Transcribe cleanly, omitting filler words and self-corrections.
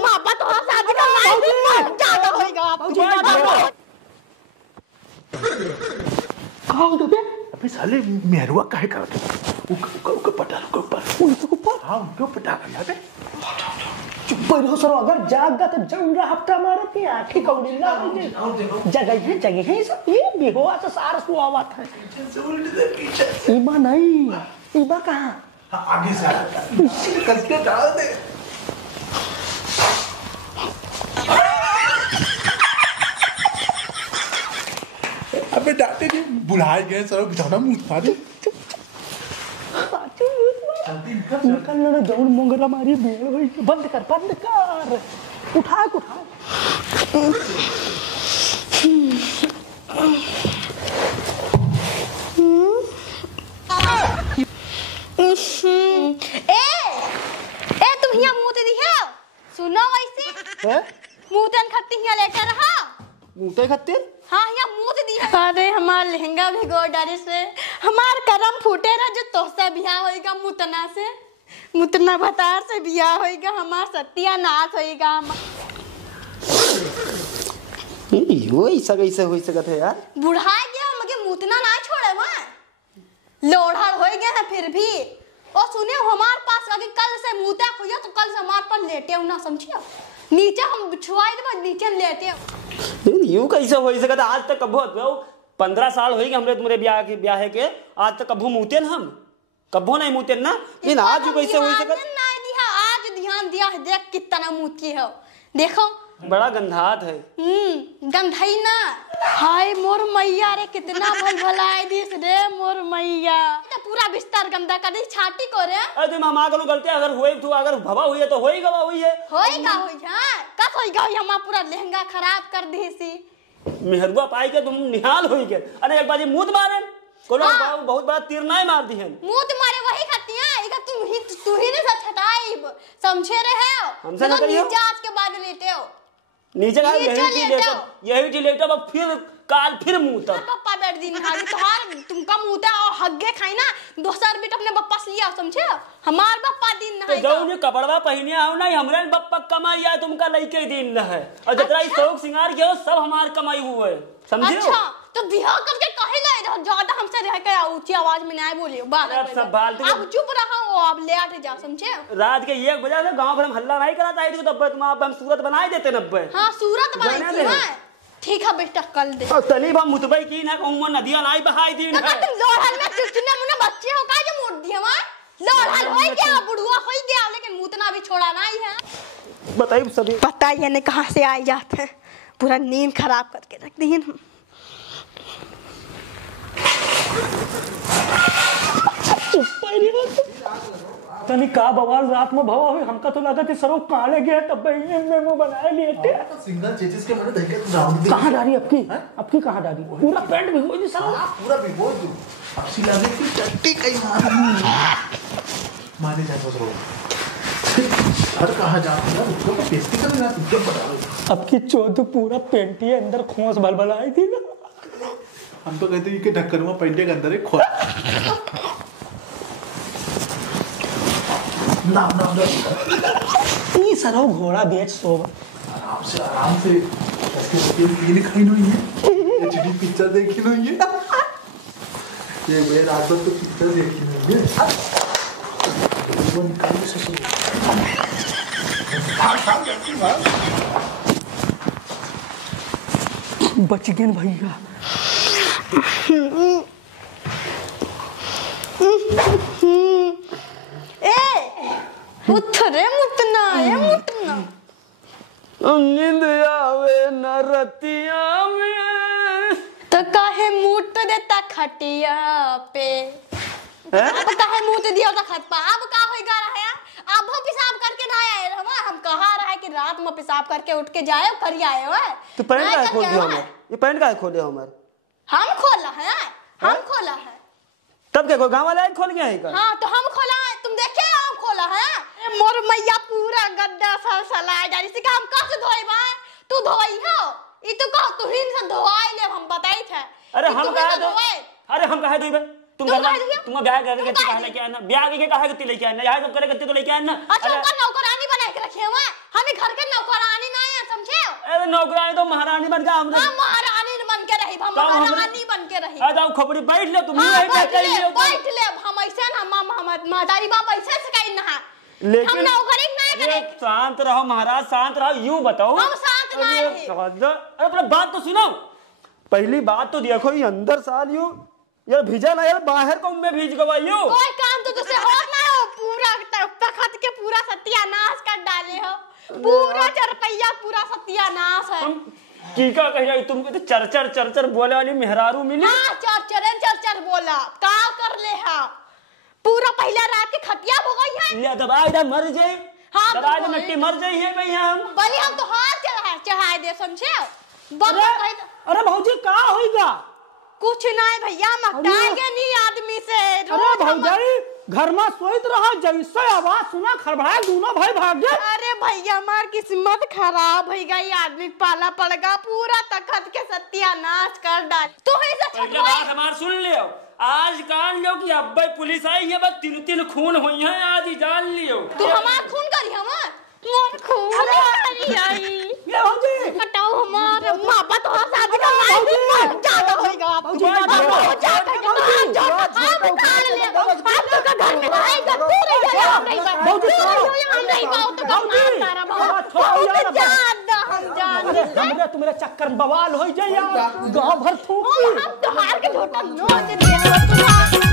मापा तो शादी का ज्यादा होएगा कहाँ हो बे? अबे साले मेहरुआ काहे करते? उनके पटा उनके ऊपर हाँ उनके ऊपर डाल बे। चुप रहो सर, अगर जागा तो जंगा हफ्ता मारे के आंखें कौड़ी ना जगह है सब ये बेहोआ से सारा सुआवत है। ईबा नहीं, ईबा कहाँ? आगे से कस के डाल दे। अबे डांटे नहीं बुलाए गए सर बिछौना मुंह मारे। निकल ना जौन मोंगरा मारी बेड़ होई बंद कर उठा ए तुम यहाँ मुंह दे दिया सुनो वैसे मुंह खत्ती यहाँ लेकर रहा मुंह खातिर हाँ यहाँ मुंह दे दिया। अरे हमार लहंगा भिगो डाले से हमार करम फूटे रहा जो तोहसे बियाह होएगा मुतना से मुतना भतार से बियाह होएगा हमार सत्यानाश होएगा। यो ऐसा कैसे हो सकत है यार? बुढ़ा गया मगे मुतना ना छोड़े वहाँ लोढ़ड़ हो गए हैं फिर भी। और सुने हमार पास अगर कल से मुता खुया तो कल से हमार पर लेटे ना समझियो नीचे हम बिछवाए दे नीचे लेटे। यूं कैसे हो सकता? आज तक कबो 15 साल हो गए हमरे तुम्हारे ब्याह के आज तक कबो मुते न हम कबो नहीं मुते ना। इन आज कैसे हो सकता? नहीं दिया आज ध्यान दिया है देख कितना मुती है देखो बड़ा गंधात है। गंधाई ना हाय मोर मैया रे कितना भल भलाए दिस रे मोर मैया तो पूरा बिस्तर गंदा कर दी छाटी को रे। अरे तुम हम आगलो गलती अगर हुए तो अगर भवा हुई है तो होई गवा हुई है होएगा हां कब होएगा हम पूरा लहंगा खराब कर दी सी मेहरुआ पाई के तुम निहाल होई के। अरे एक बाजी मुंह मारे कोनो बहुत बड़ा तीर नहीं मार दी है मुंह तुम्हारे वही खाती है इका तू ही ने छटाई समझे रहे हो हमसे ना करियो नीचे आज के बाद लेते हो नीचे का यही लेटर अब फिर काल फिर मुंहता पप्पा बैठ दिन खा तोहार तुमका मुंहता और हग्गे खाई ना 200 रुपए अपने बप्पा से लिया समझे हमार बप्पा दिन नहीं तो जाऊ कपड़वा पहने आओ ना हमरे बप्पा कमाई आए तुमका लइके दिन न है और जतरा ई शौक सिंगार के सब हमार कमाई हुए समझे। अच्छा तो बियाह करके कहे ले ज्यादा हमसे रह के ऊंची आवाज में नहीं बोलियो बात सब बाल अब चुप रहा हो अब ले आठ जा समझे। रात के 1 बजे से गांव भर में हल्ला नहीं कराता है तो तब तुम आप हम सूरत बनाई देते 90। हां सूरत बनाई थी ठीक है बेटा कल दे तलीब हम मुतबई की ना कहूं नदिया लाई बहाई दिन है तुम लोहल में चुचने मुने बच्चे हो का जो मोड़ दिया मां लोहल होई गया बुढ़वा होई गया लेकिन मुतना भी छोड़ा नहीं है। बताइए सभी पता ही नहीं कहां से आई जाते हैं पूरा नींद खराब करके रख दी हम। तनी का बवाल रात में भवा हुई हमका तो लगा कि सरो कहां ले गया तब में वो बनाए लिए थे सिंगल चेचिस के मैंने देखे तो राउंड कहां डाली आपकी कहां डाली पूरा पेंट भिगो दी सरो पूरा भिगो दो अच्छी लगे कि चट्टी कहीं मारे जाए सरो हर कहां जाता है उसको तो पेस्टी कर ना तुझे बता आपकी चोद पूरा पेंट ही अंदर खोस भलभलाई थी ना। हम तो कहते हैं कि ढक्कन में पेंटे के अंदर एक खोस ना ये सरो घोड़ा बेच सो आराम से इसके ये खाई नहीं है एचडी पिक्चर देखी नहीं है ये मैं रात भर तो पिक्चर देखी नहीं है वो निकाल से बच गए भैया। उठरे मुतना ये मुतना नींद आवे न रतिया में तो काहे मुट देता खटिया पे अब काहे मुट दिया था खट पे अब का होएगा रहा है अब हम पेशाब करके ना आए हम कहा रहा है कि रात में पेशाब करके उठ के जाए कर आए हो तो पैंट काहे खोल दिया हमर ये पैंट काहे खोले हमर हम खोला है हम खोला है तब के गांव वाला खोल गया है का हां तो हम खोला है तुम देखे हम खोला है मोर मैया पूरा गद्दा सलसलाए जा रही हम कब से धोईबा तू धोई हो ई तो कह तू ही से धोई ले हम बताई थे। अरे हम कहा तो अरे हम कहा धोईबा तुम ब्याह करके कहा लेके आना ब्याह के कहा लेके आना यहां सब करे तो लेके आना। अच्छा का नौकरानी बना के रखे हुआ हमें घर के नौकरानी ना है समझे। अरे नौकरानी तो महारानी बन गया। हम महारानी बन के रही, हम महारानी बन के रही। अरे खबरी बैठ ले तुम। बैठ ले हम ऐसे ना हम मादारी बाप ऐसे से कहीं ना लेकिन हम नौकरी नहीं करे। शांत रहो महाराज, शांत रहो। यूं बताओ हम शांत नहीं है। अरे अपना बात तो सुनो। पहली बात तो देखो ये अंदर साल यू यार भिजा ना यार, बाहर को में भीज गवाइयो। कोई काम तो तुझसे हो ना हो, पूरा तखत के पूरा सत्यानाश कर डाले हो, पूरा चरपैया पूरा सत्यानाश है। की का कह रही तुमको तो चरचर बोले वाली मेहरारू मिली। हाँ चरचर बोला का कर ले हा पूरा पहला रात के खटिया हो गई है। ले दबाई दे मर जाए। हाँ दबाई दे मिट्टी मर जाई है भई हम। बली हम तो हाथ चढ़ाए दे समझे। अरे भौजी का होइगा? कुछ नहीं भैया, मकटाएंगे नहीं आदमी से। अरे भौजाई घर में सोइत रहा, जैसे आवाज सुना खड़बड़ाए दोनों भाई भाग गए। अरे भैया हमार किस्मत खराब हो गई, आदमी पाला पड़ गया, पूरा तखत के सत्यानाश कर डाल। तू ही से पहले बात हमार सुन लियो। आज कान लो कि अब पुलिस आई है, बस 3 खून हुई है, आज ही जान लियो। तू हमार खून करी, हमार खून करी आई। ये भौजी हटाओ हमार मापा तो शादी का नहीं ज्यादा होएगा। बहुत ज्यादा हम काल ले आप तो घर में आएगा पूरे जगह नहीं बा भौजी हम नहीं गाओ तो कब मार बहुत ज्यादा हम जान हमरे तुम्हारे चक्कर में बवाल हो जाए यार, गांव भर थूक। हम तो हार के झोटा नोच दिया।